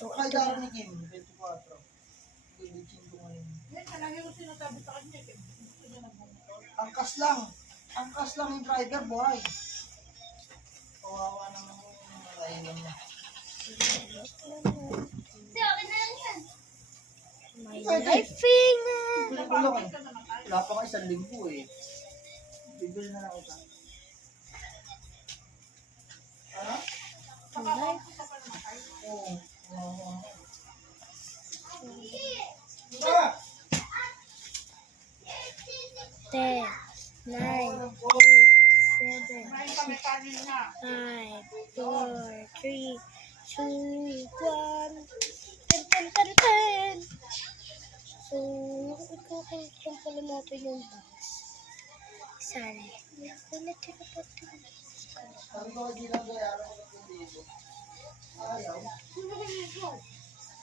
So, Kaya ito daro na. ni Kim, 24. Hindi ko ngayon. Yan, talaga ko sinasabi sa kanya. Gusto niya nagbumotor. Angkas lang. Angkas lang yung driver, boy. Kawawa naman yung naiwan niya. My lifing. Bili ko lang eh. Wala pa ka 1 linggo eh. Bibili na lang ito. Ano? Oo. Oo. Diba? 10, 9, 8, 7, Kumain kami kanin na. 5, 4, 3, 2, 1. Ten, ten, ten, ten. So, ikukulang pala natin yung box. Sana. Ulit ito pa ito. Sabi ko hindi lang bayaran ko ng dito. Ayaw.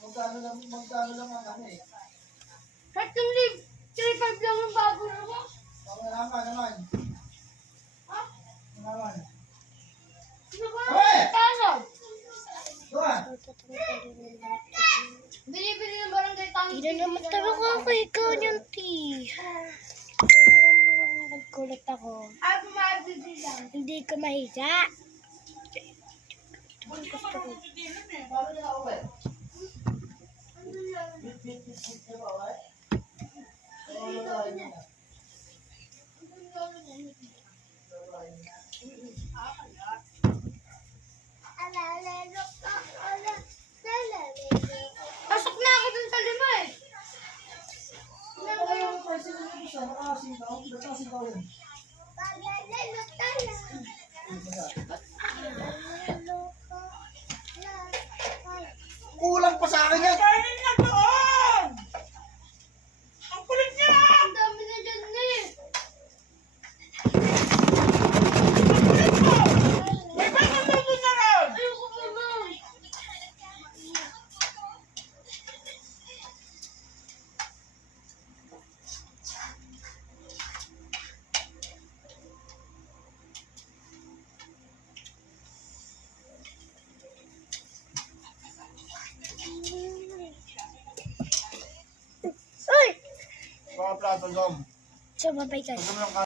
Magkano lang ang ano eh. Kahit yung live, 3.5 lang yung bago naman. Pangalaman naman. Ha? Naman. Ano ba? Hey! Paano? Doon. Binibili ng barangay tangi. Hindi na naman talaga ako ikaw yung tea. Nagkulat ako. Ay, pumabili lang. Hindi ko mahiga. Hindi ka marunong pigilan eh. Paano nila ako eh? Bit niya ba ako eh? Oo, tayo na. Pasok na ako dun sa 5 eh. Ano ba yung person na ito siya? Nakasingkaw? Nakasingkaw yun. Kulang pa sa akin yan. Kainin na doon! Ang kulit niya! Ang dami na dyan eh. Ang kulit mo! May bagong luto na ron! Ayoko pa ma'am. Uy! Mga plato, Dom. So, bye-bye guys. Huwag mo lang